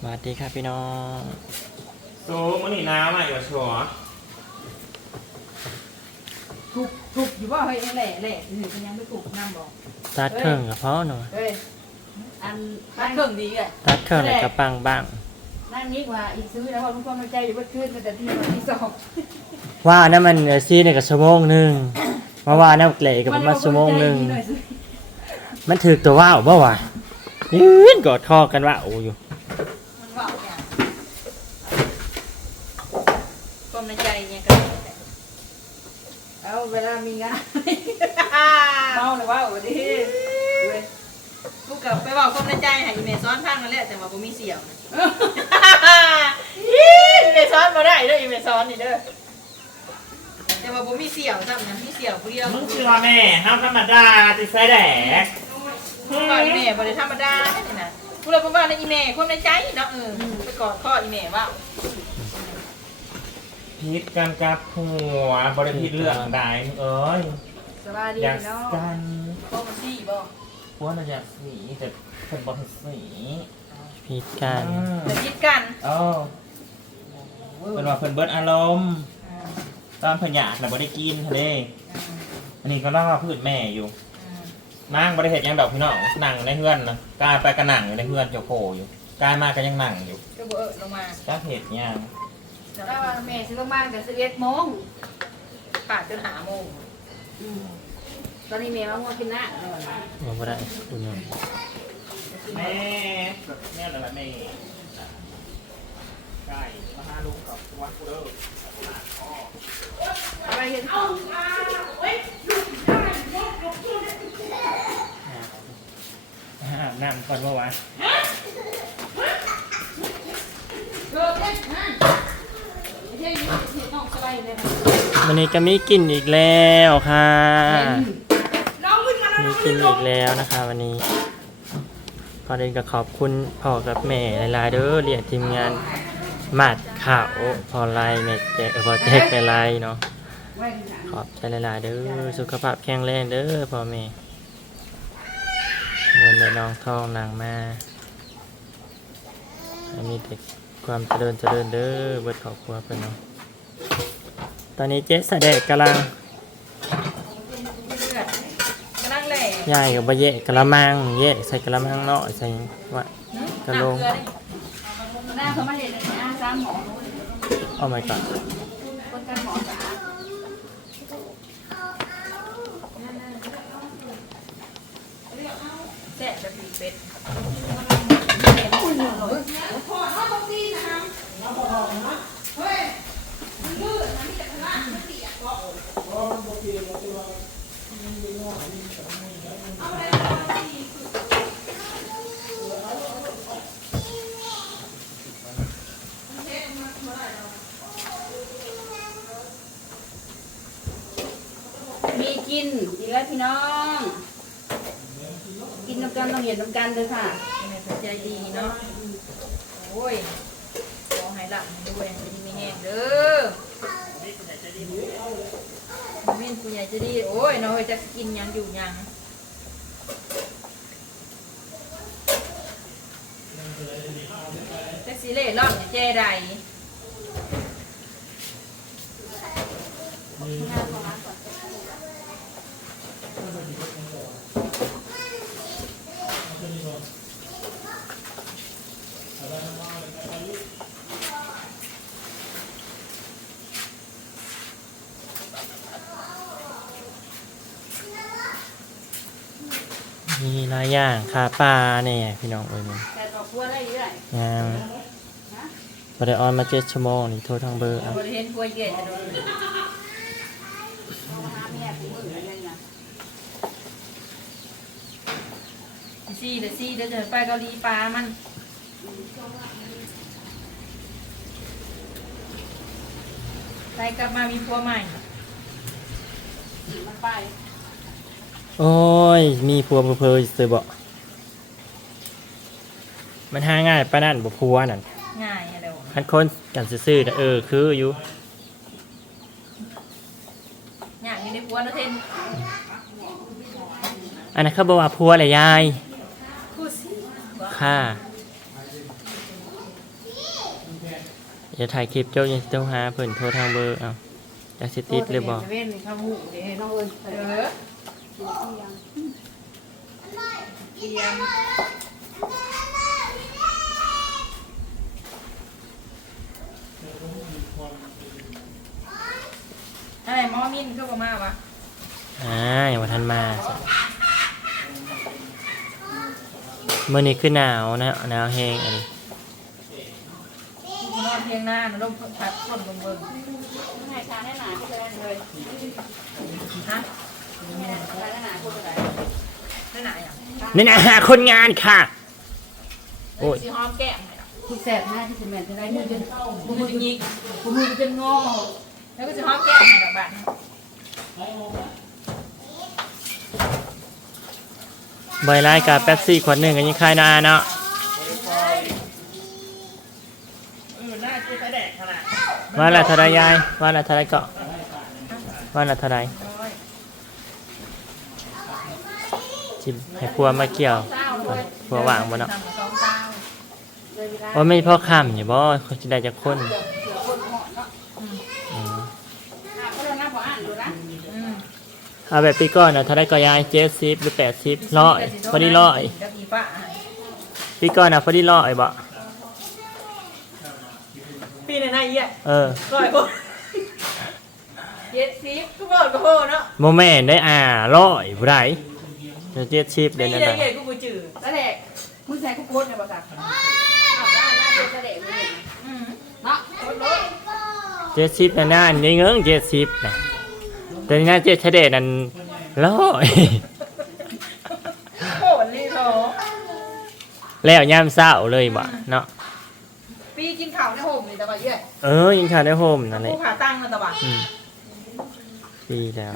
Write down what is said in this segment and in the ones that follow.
สวัสดีครับพี่น้องสูมันนี่น้ำอะอยู่ชัวถูกถูกอยู่ว่าเฮ้ยแหล่แหล่หรือยังไม่ถูกน้ำบอกตัดเครื่องกับพ่อหน่อยเฮ้ยอันบ้านเครื่องดีอะตัดเครื่องแล้วก็ปังบ้างนั่งนี้ว่าอีกซื้อแล้วพอทุกคนใจอยู่ว่าขึ้นแต่ที่วันที่สองว่านั่นมันเอ่อซีเนี่ยกับชั่วโมงหนึ่งมาว่าน้ำเกละกับประมาณชั่วโมงหนึ่งมันถือตัวว่าวบ่วะยืนกอดคอกันว่าโอ้อยู่ มันว่าเนี่ย ความในใจเนี่ยก็เอาเวลามีงานเมาเลยว่าวันนี้กูกลับไปบอกความในใจให้อีเมซ้อนข้างนั่นแหละแต่ว่าผมมีเสียงอีเมซ้อนมาได้เด้ออีเมซ้อนนี่เด้อแต่ว่าผมมีเสี่ยวซ้ำนะมีเสี่ยวผู้เดียวมึงชื่อว่าแม่ห้ามธรรมดาติดไฟแดกคุณว่าอีเมย์บริธรรมดาเนี่ยนะคุณเลยบอกว่าในอีเมย์คนในใจเนาะเออไปกอดข้ออีเมย์ว่า พิษกันกับหัวบริพิษเรื่องใดเอ้ยสบายดีอยากเนาะกันโอ้มันซี่บ่พวกเราอยากสีแต่เป็นบริสีพีดกันอืมจะคิดกันเออเป็นว่าเพิ่นเบิดอารมณ์ตอนเพิ่นอยากแต่บ่ได้กินทะเลอันนี้ก็เล่าว่าพืชแม่อยู่นั่งบริเหตุยังดอกพี่น้องนั่งในเฮือนนะกายไปกระหนังอยู่ในเฮือนเจ้าโคอยู่กายมาก็ยังนั่งอยู่ก็บ่เออลงมาจ้าเหตุยัง แต่ว่าแม่ซื้อลงมาแต่สิบเอ็ดโมงปาดจนหาโมงตอนนี้แม่มาง่วงกินหน้าเลยมาบ่ได้ดูหน่อยแม่แม่อะไรแม่ไก่มาหาลุงกับวัดกูเด้ออะไรเห็นอาบน้ำก่อนว่าวะเกิดเอ๊ะนั่นไม่ใช่ยี่สิบน้องสบายเลย วันนี้ก็มีกินอีกแล้วค่ะน้องวิ่งมาแล้วมีกินอีกแล้วนะคะวันนี้พอเดนก็ขอบคุณพ่อกับแม่หลายๆเด้อเรียกทีมงานมาดข่าวพอไลน์แม่แจกพอแจกในไลน์เนาะไว้ดีนะขอบใจหลายๆเด้อสุขภาพแข็งแรงเด้อพ่อแม่เงินในน้องทองนางมาให้มีแต่ความเจริญเจริญเด้อเบิดครอบครัวเพิ่นเนาะ ตอนนี้เจ๊สะเดกกำลังเลือดกำลังแหล่ย่ายกับบะเยะกะละมังเยะใส่กะละมังเนาะใส่ว่ากะโหลกหน้าเขามาเห็นเลยนะซ้ำหมอเอามาก่อนคนกันหมอจ๋าแซ่บแบบปีเป็ดมี มีกินอีกแล้วพี่น้อง กินน้ำกันต้องเห็นน้ำกันเลยค่ะใจดีเนาะโอ้ยขอให้หลับด้วยดีไม่แห้งเด้อ นผู้ใหญ่จะดี โอ้ยน้อยจะกินยังอยู่ยังจะสิเล่ร่อนจะแจ้ใด มีหลายอย่างคาปลาเนี่ยพี่น้องเอ้ยมันแต่ต่อครัวได้เรื่อยงามบไดออนมาเจ็ดชั่วโมงนี่โทรทางเบอร์เอาบริเห็นครัวเกศจะโดนซี่เดี๋ยวซี่เดี๋ยวจะไปเกาหลีปลามันไปกลับมามีผัวใหม่มันไป โอ้ย มีพัวเพอๆซื้อบ่มันหาง่ายปานนั่นบ่พัวนั่นง่ายอะเดี๋ยวคันคนกันซื่อๆน่ะเออคืออยู่ง่ายอยู่ในผัวนะเทนอันนั้นเขาบอกว่าพัวแหละยายคู่สิค่ะจะถ่ายคลิปเจ้ายังสิต้องหาเพิ่นโทรทางเบอร์เอาอยากสิติดหรือบ่ เว้นข้าวหมูเดี๋ยวน้องเอิญเออ เตรียมอะไรมอมินเข้ามามาวะอ่าอยังบ่ทันมาจ้ะมื้อนี้คือหนาวนะหนาวแฮงอันนี้นอนเพียงหน้านะลมพัดคนเบิ่งเบิ่งให้ทานให้หนาที่จะได้เลยฮะ นให้หนาคนละไหนไม่หนาอย่างนี่นะหาคนงานค่ะ โอ้ยสีหอมแก้มเนี่ยคุณแสบหน้าที่จะแม่จะได้มือจนมือมือยิกมือจนงอแล้วก็สีหอมแก้มให้ดอกบานใบลายกับแป๊บซี่ขวดหนึ่งกันยังคายนาเนาะเออน่าจะแดกขนาดว่าละเทาไรยายว่าละเทาไรเกาะว่าละเทาไรร้อย จิให้พัวมาเกี่ยวเศร้าด้วยพัวว่างบ่เนาะทำกับสองเศร้าเลยเวลาว่าไม่พ่อข้ามอยู่บ่เขาจะได้จากคนเสือคนเหาะเนาะอืมเขาเลยนะบอกอ่านดูนะอืมเอาแบบปีก่อนนะเทาไรก็ยายเจ็ดสิบหรือแปดสิบร้อยพอดีร้อยกับอีป้าปีก่อนนะพอดีร้อยบ่ปีไหนนะเอี้ยเออร้อยคนเจ็ดสิบทุกคนก็โหเนาะโมแม่นได้อ่าร้อยผู้ใด จะเจ็ดสิบปีเดือนไหนนั้นเอี้ยกูบูจืดตะเด็กมึงใส่คุกโคตรเนี่ยภาษาอ้าวบ้านหน้าเป็นตะเด็กเลยอืมเนาะโคตรโลดเจ็ดสิบนั่นน่ะนี่เงิงเจ็ดสิบนะแต่นี่น่าเจ็ดเฉดนั่นร้อยโหดนี่โถแล้วยามเศร้าเลยบ่เนาะปีกินข้าวในโฮมนี่แต่ว่าเอี้ยเออยิงขาได้โฮมนั่นแหละกูขาตั้งนะแต่ว่าอืมดีแล้ว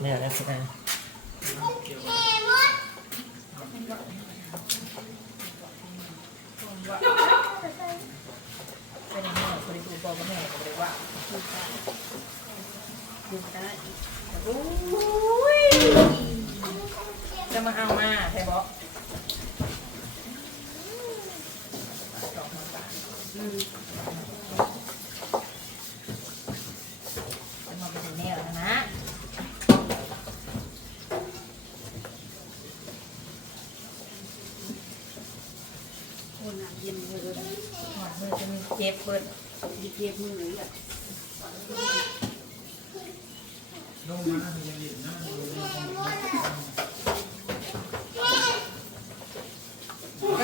เนี่ยแล้วสินเป็นยังไงคนที่ดูบอลมาแม่ก็เลยว่าดูได้โอ้ยจะมาเอามาใช่บอกอืมจะมาเป็นแนวนะคนอะเย็นเลย หอดมือ จ็บเบิดดีเก็บมือเลยอะก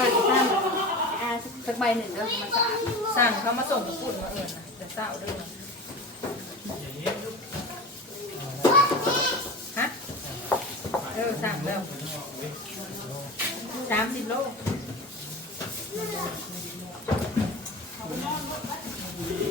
็อีกตั้งอ่าสักใบหนึ่งก็มาสะอาดสั่งเขามาส่งกับปุ่นมาเอิญนะแต่เศร้าด้วยนะฮะเออสั่งแล้วสามสิบโล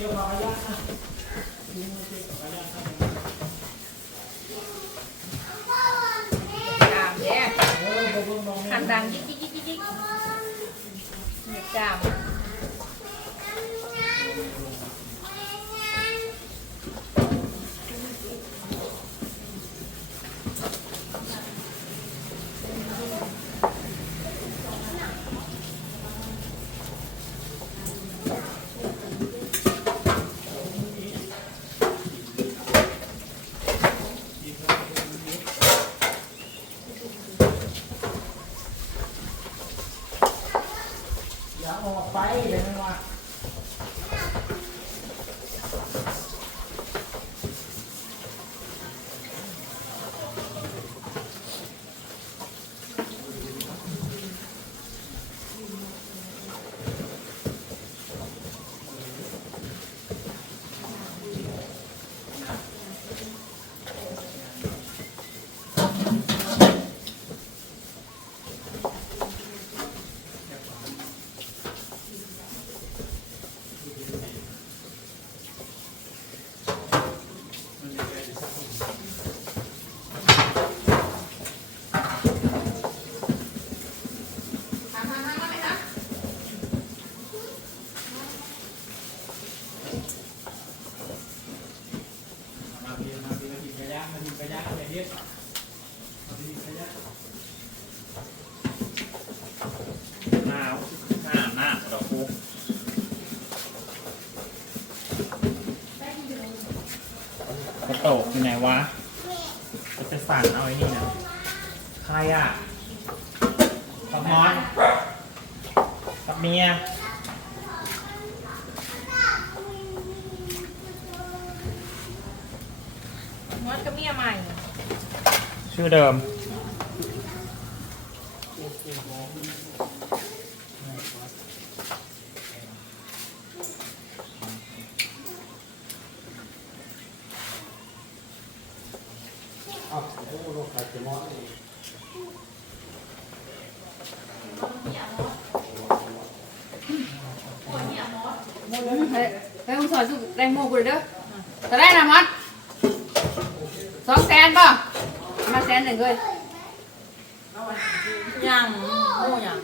ามเด้หันดังยิกยิกยิกยิกยิกเนี่ยจาม กระโตกอยู่ไหนวะจะจะสั่นเอาไอ้นี่นะใครอะกับมอนกับเมียมดกับเมียใหม่ ชื่อเดิม เฮ้ยไปมึงสอนสุดแร งโมกูเลยเด้อจะได้นะมัดสองแสนป่ะมาแสนหนึ่งเลยยังโม่ยัง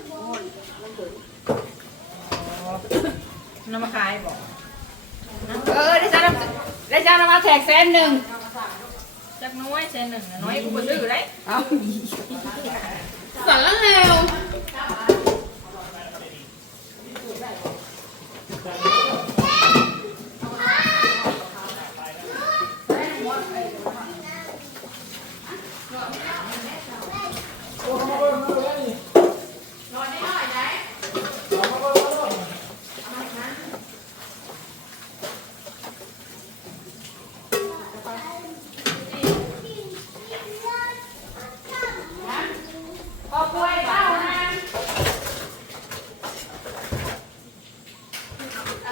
น้ำมาขายบอกเออได้จ้าน้ำได้จ้าน้ำมาแทกแสนหนึ่งจักน้อยเซนหนึ่งน้อยกูไปซื้อได้เอาสอนแล้วเร็ว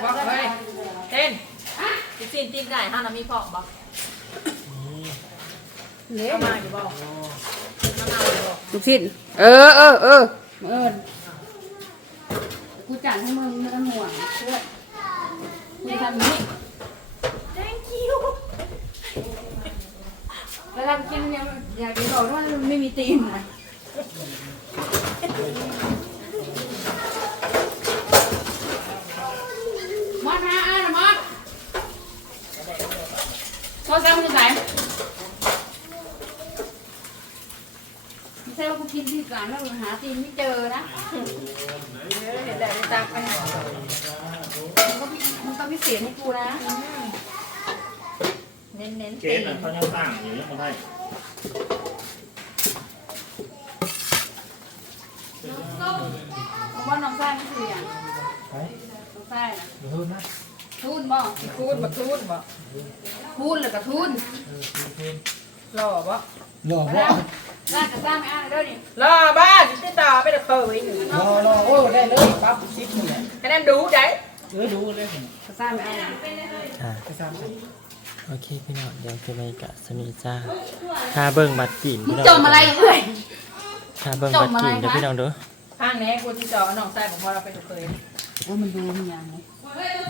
บอกเฮ้ยเต้นติดซีนตีนไก่ห้าน้ำ มีพอกบอกเลี้ยเอามาอยู่บอกน้ำมาอยู่บอกลูกชิ้นเออเออเออเออกูจัดให้มึงไม่ต้องห่วงเพื่อนกูทำนี้ thank you แล้วทำกินเนี่ยอยากจะบอกว่ามันไม่มีตีนนะมอดมาอะมอดโท รศัพท์มึงอยู่ไหนไม่ใช่ว่ากูกินที่ร้านแล้วหาตีนไม่เจอนะเห็นแต่ได้ตักไปหามันก็มีมันต้องมีเสียงให้กูนะ เน้นเน้นเกตีสนน่ะเขายังสั่งอยู่ยังไม่ได้ผมว่าน้องไส้ไม่คืออย่างไปน้องไส้น่ะเดี๋ยวเพิ่มนะ ทุนบ่คูดบักคูดบอกทุนแล้วก็ทุนรอบอกรอแล้วร้านกับร้านไม่อ่านเด้อนี่รอบ้านติดต่อไปเด็กเคยหนึ่งรอรอโอ้ได้เลยปั๊บซิปนี่แหละคะแนนดูได้เออดูเลยผมกับร้านไม่อ่านอะกระซ้ำโอเคพี่น้องเดี๋ยวจะไปกะสนิทจ้าถ้าเบิ่งบัตรกินมึพี่งน้องจมอะไรเอ้ยถ้าเบิ่งบัตรกินเดี๋ยวพี่น้องดู ข้างนี้กูติดต่อน้องชายของพ่อเราไปเด็กเคยว่ามันดูมันยังไง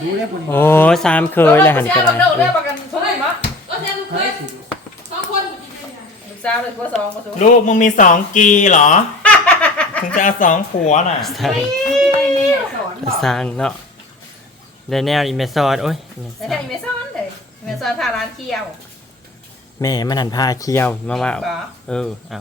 ดูแล้วผมโอ้สามเคยแล้วหันกักันนเรื่องเรื่องประกันทุนมั้งให้สิลูกสาวเลยกูสองกูสูงลูกมึงมีสองกีเหรอ ถึงจะเอาสองผัวน่ะ สร้างไม่แน่สอนบอกสร้างเนาะได้แนวอีเมซอดโอ้ยอีเมซแต่อถ้าดอีเมซอนเลยอีเมซอนพาร้านเที่ยวแม่มันหันผ้าเคี้ยวมาว่า บอก เออ เอา